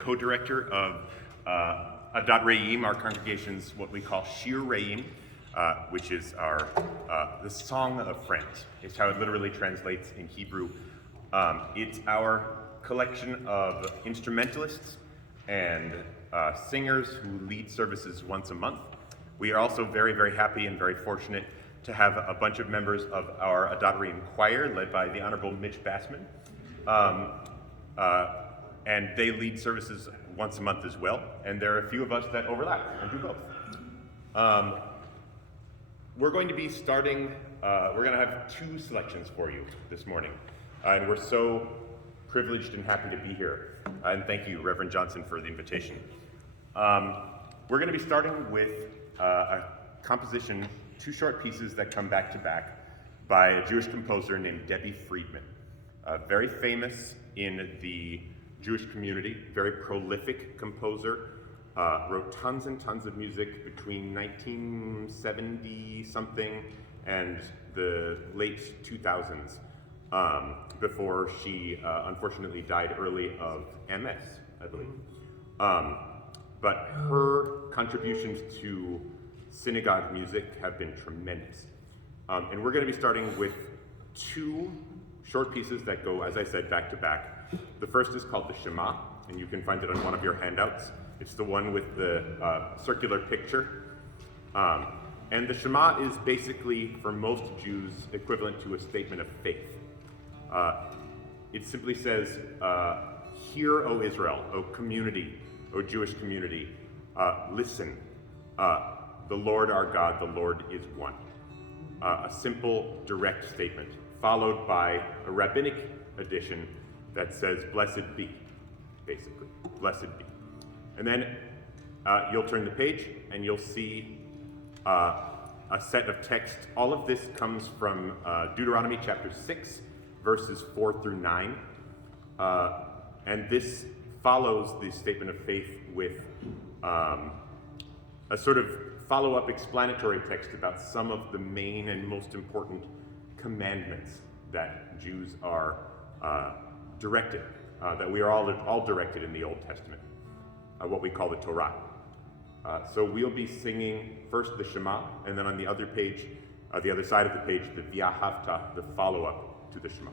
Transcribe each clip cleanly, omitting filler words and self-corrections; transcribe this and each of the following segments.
co-director of Adat Re'im, our congregation's what we call Shir Re'im, which is our the Song of Friends. It's how it literally translates in Hebrew. It's our collection of instrumentalists and singers who lead services once a month. We are also very, very happy and very fortunate to have a bunch of members of our Adat Re'im choir led by the Honorable Mitch Bassman. And they lead services once a month as well. And there are a few of us that overlap and do both. We're going to be starting, we're going to have two selections for you this morning. And we're so privileged and happy to be here. And thank you, Reverend Johnson, for the invitation. We're going to be starting with a composition, two short pieces that come back to back by a Jewish composer named Debbie Friedman. Very famous in the Jewish community, very prolific composer, wrote tons and tons of music between 1970 something and the late 2000s, before she unfortunately died early of MS, I believe. But her contributions to synagogue music have been tremendous. And we're going to be starting with two short pieces that go, as I said, back to back. The first is called the Shema, and you can find it on one of your handouts. It's the one with the circular picture. And the Shema is basically, for most Jews, equivalent to a statement of faith. It simply says, "Hear, O Israel, O community, O Jewish community, listen, the Lord our God, the Lord is one." A simple, direct statement, followed by a rabbinic addition that says, "Blessed be," basically, "Blessed be." And then you'll turn the page and you'll see a set of text. All of this comes from Deuteronomy chapter 6, verses 4 through 9. And this follows the statement of faith with a sort of follow-up explanatory text about some of the main and most important commandments that Jews are directed, that we are all directed in the Old Testament, what we call the Torah. So we'll be singing first the Shema, and then on the other page, the other side of the page, the V'ahavta, the follow-up to the Shema.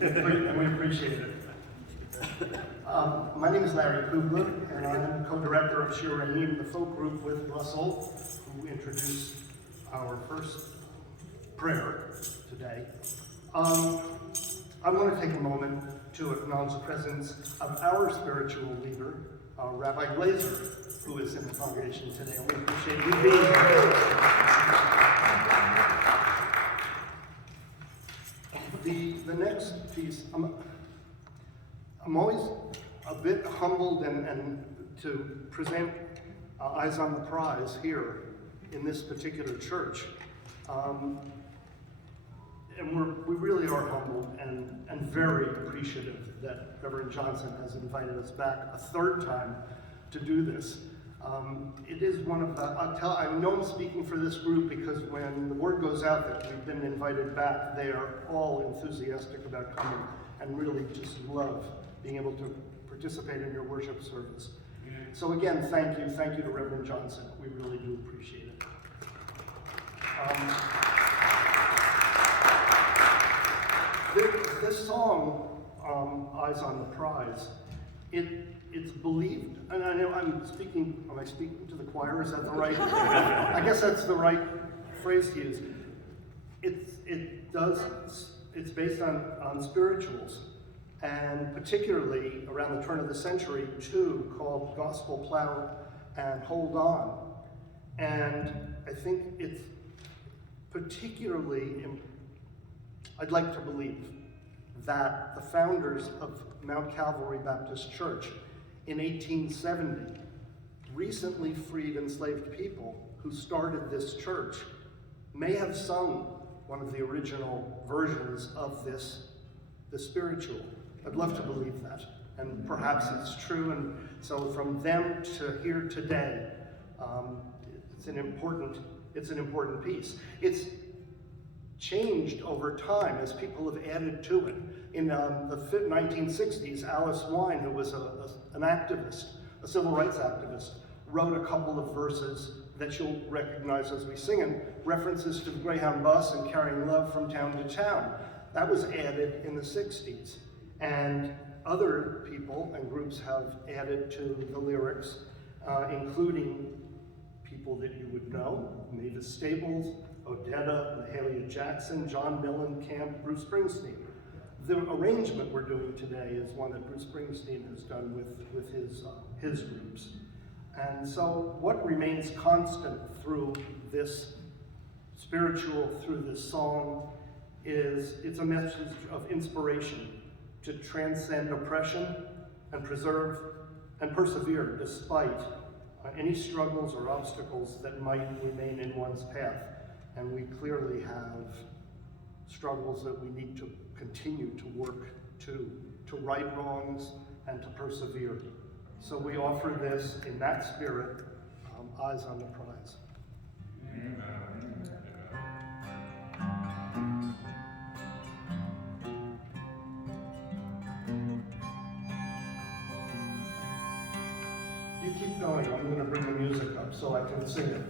and we appreciate it. My name is Larry Kubler, and I'm co-director of Shir Rahim, the folk group with Russell, who introduced our first prayer today. I want to take a moment to acknowledge the presence of our spiritual leader, Rabbi Glazer, who is in the congregation today, and we appreciate you being here. The next piece, I'm always a bit humbled and to present Eyes on the Prize here in this particular church. And we really are humbled and very appreciative that Reverend Johnson has invited us back a third time to do this. It is one of the, I know I'm speaking for this group because when the word goes out that we've been invited back, they are all enthusiastic about coming and really just love being able to participate in your worship service. So again, thank you to Reverend Johnson. We really do appreciate it. This song, Eyes on the Prize, it's believed, and I know am I speaking to the choir? Is that the right, I guess that's the right phrase to use. It's based on spirituals, and particularly around the turn of the century, two called Gospel Plow and Hold On. And I think it's particularly, I'd like to believe that the founders of Mount Calvary Baptist Church in 1870 recently freed enslaved people who started this church may have sung one of the original versions of this spiritual. I'd love to believe that, and perhaps it's true. And so from them to here today, it's an important piece. It's changed over time as people have added to it. In the 1960s, Alice Wine, who was an activist, a civil rights activist, wrote a couple of verses that you'll recognize as we sing them, references to the Greyhound bus and carrying love from town to town. That was added in the 60s. And other people and groups have added to the lyrics, including people that you would know, Mavis Staples, Odetta, Mahalia Jackson, John Mellencamp, Bruce Springsteen. The arrangement we're doing today is one that Bruce Springsteen has done with his groups. And so what remains constant through this spiritual, through this song, is it's a message of inspiration to transcend oppression and preserve and persevere despite any struggles or obstacles that might remain in one's path. And we clearly have struggles that we need to continue to work to right wrongs and to persevere. So we offer this in that spirit, Eyes on the Prize. You keep going, I'm going to bring the music up so I can sing it.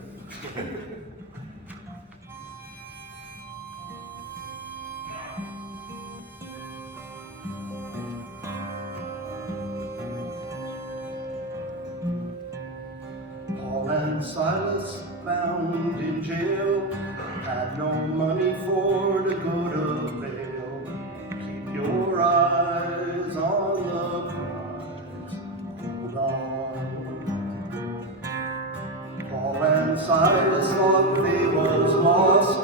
Silas, bound in jail, had no money for to go to bail. Keep your eyes on the prize, hold on. Paul and Silas thought they was lost,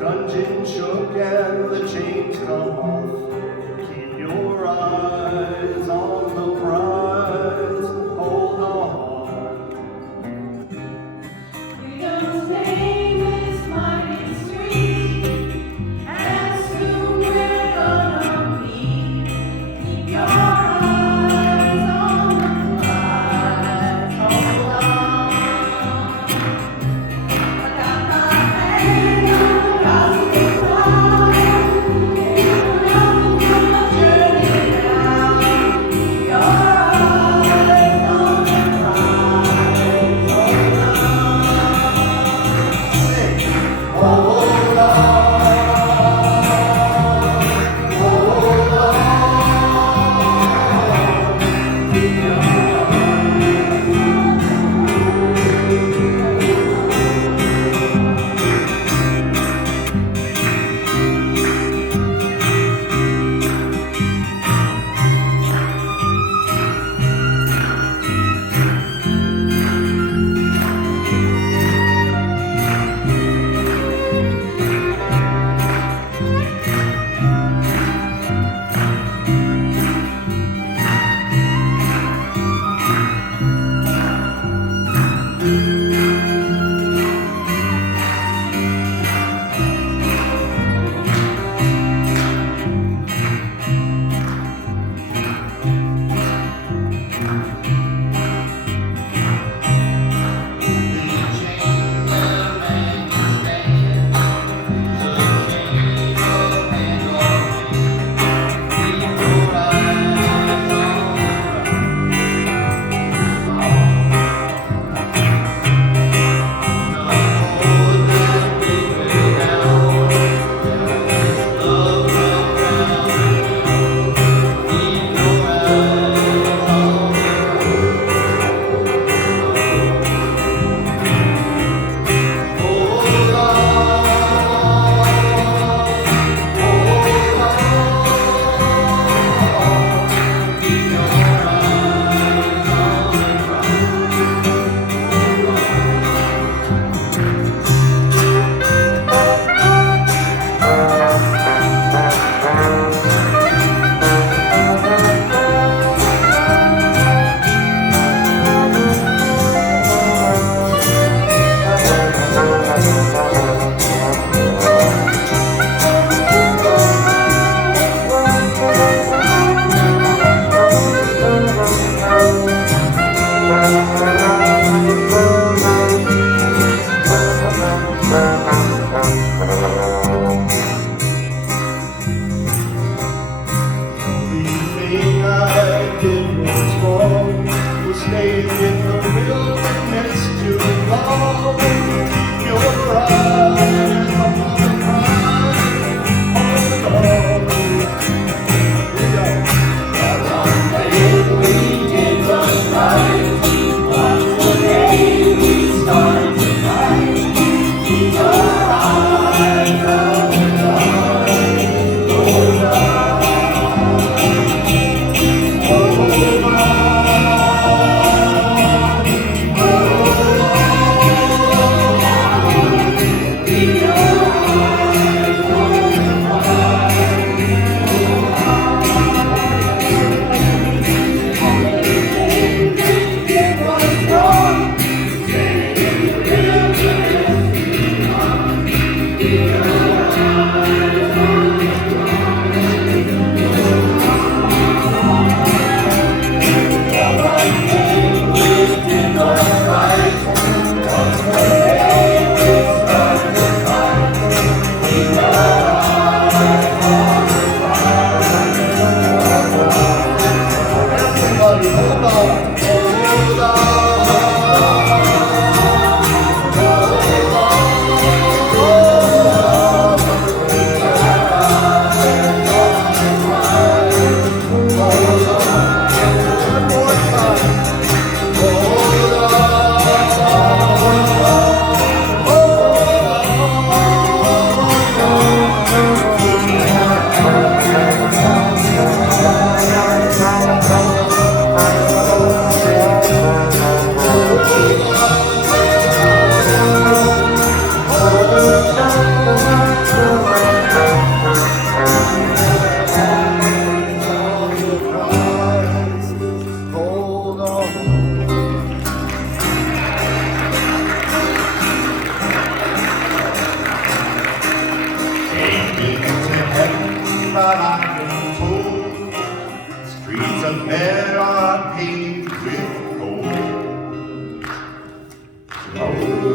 dungeon shook and the chains come off. Keep your eyes on the prize, hold on. Hallelujah.